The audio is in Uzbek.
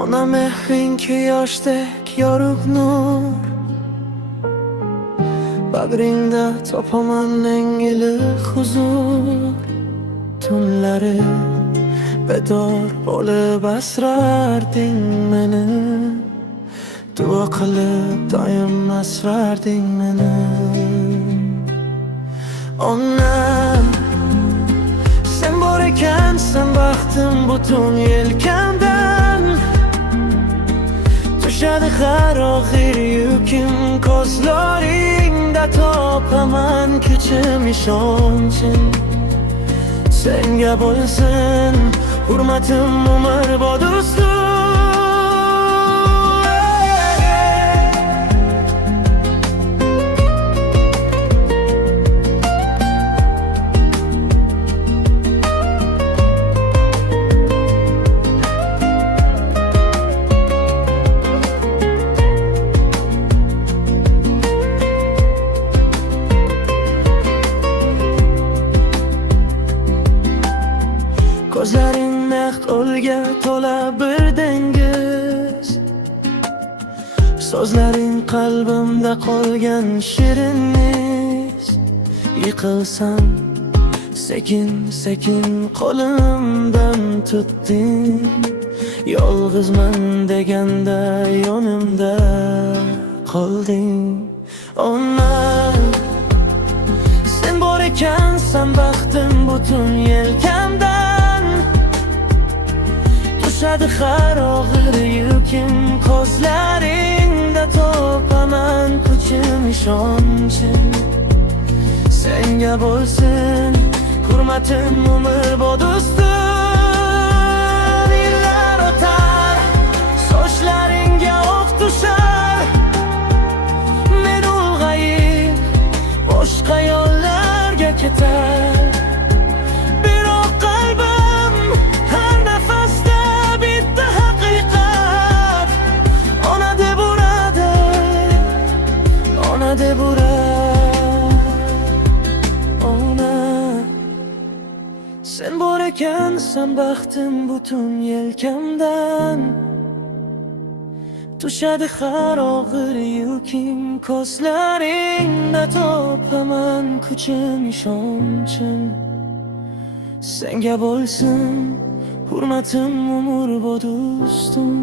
Ona mehrinki yoshdek yorug' nur, bag'ringda topaman eng iliq huzur. Tunlari bedor bo'lib asrarding meni, duo qilib doim asrarding meni. Onam, sen bor ekansan baxtim butun yelkamdan. Tushadi har og'ir yukim, ko'zlaringda topaman kuchim, ishonchim. Senga bo'lsin hurmatim umrbod ustun. Ko'zlaring naq o'lga to'la bir dengiz, so'zlaring qalbimda qolgan shirin iz. Yiqilsam sekin sekin qo'limdan tutding, yolg'izman deganda yonimda qolding. Onam, sen bor ekansan baxtim butun yelkamdan. Tushadi har og'ir yukim, ko'zlaringda topaman kuchim, ishonchim. Senga bo'lsin hurmatim umrbod ustun. Yillar o'tar, sochlaringga o'q tushar, men ulg'ayib boshqa yo'llarga ketar. Deb urar ona, sen bor ekansan baxtim butun yelkamdan. Tushadi har og'ir yukim, ko'zlaringda topaman kuchim, ishonchim. Senga bo'lsin hurmatim umrbod ustun.